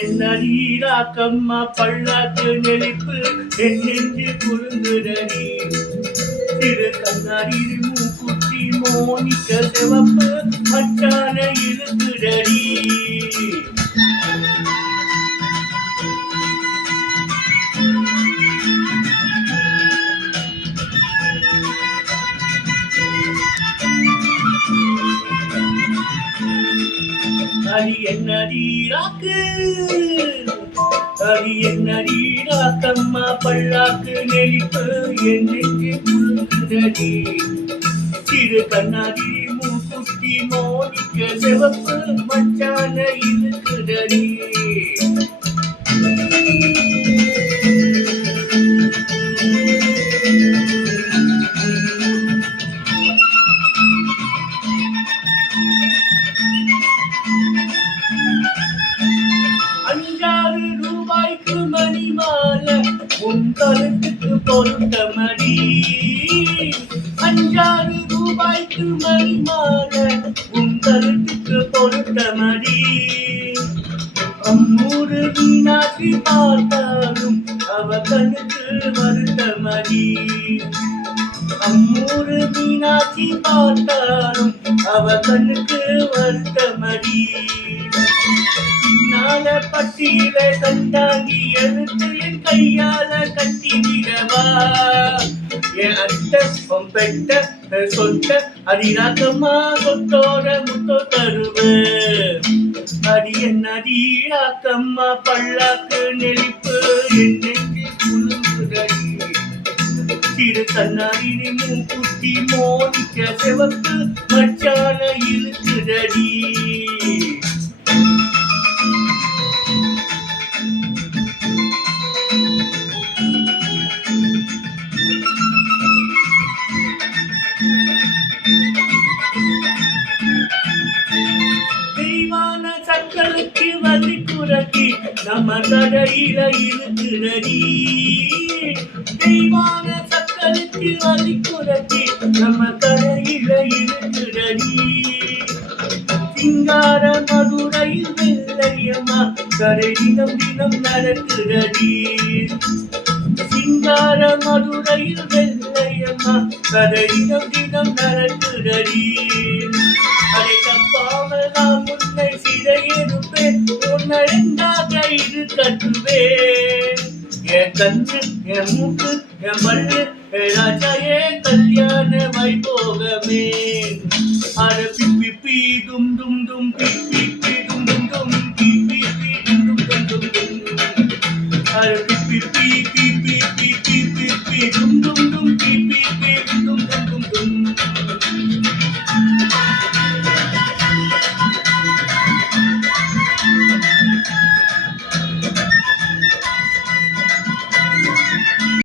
என்னடி ராக்கம்மா பள்ளாக்கு நெளிப்பு என் நெஞ்சு குறுங்குதடி திரு கண்ணாடி மூக்குத்தி மோனிக்க சிவப்பு மச்சான இருக்குதடி அடி என்னடி ராக்கு அடி என்னடி ராக்கம்மா பள்ளாக்கு நெளிப்பு என் நெஞ்சு குறுங்குதடி சிறு கண்ணாடி மூக்குத்தி மோனிக்க சிவப்பு மச்சான இருக்குதடி ₹5 மணி மாலை உன் கழுத்துக்கு பொருத்தமடி ₹5 மணி மாலை உன் கழுத்துக்கு பொருத்தமடி அம்மூரு மீனாட்சி பார்த்தாலும் அவ கண்ணுக்கு வருத்தமடி அம்மூரு மீனாட்சி பார்த்தாலும் அவ கண்ணுக்கு வருத்தமடி நாள பட்டியில கண்டாங்கி எடுத்து என் கையால கட்டி விடவா என் அத்த பெட்ட சொட்ட அடிராக்கம்மா சொத்தோட முத்தோ தருவ அடி என்னடி ராக்கம்மா பள்ளாக்கு நெளிப்பு என் நெஞ்சு குழுங்குதடி திரு கண்ணாடி மூக்குத்தி மோனிக்க சிவப்பு மச்சான இருக்குதடி தெய்வான சக்களுக்கு வலி குறக்கி நம்ம கடையில இருக்குதடி தெய்வான சக்களுக்கு வலி குறக்கி நம்ம கடையில இருக்குதடி சிங்கார மதுரையில் வெள்ளையம்மா கடை தினம் தினம் நடக்குதடி சிங்கார மதுரையில் வெள்ளையம்மா கடை தினம் தினம் நடக்குதடி அதை தப்பாமல் நான் உன்னை சிறையிருப்பேன் உன்னை ரெண்டாக இது கட்டுவேன் என் கண்ணு என் மூக்கு என் மண்ணு ராஜாயே கல்யாண வைபோகமே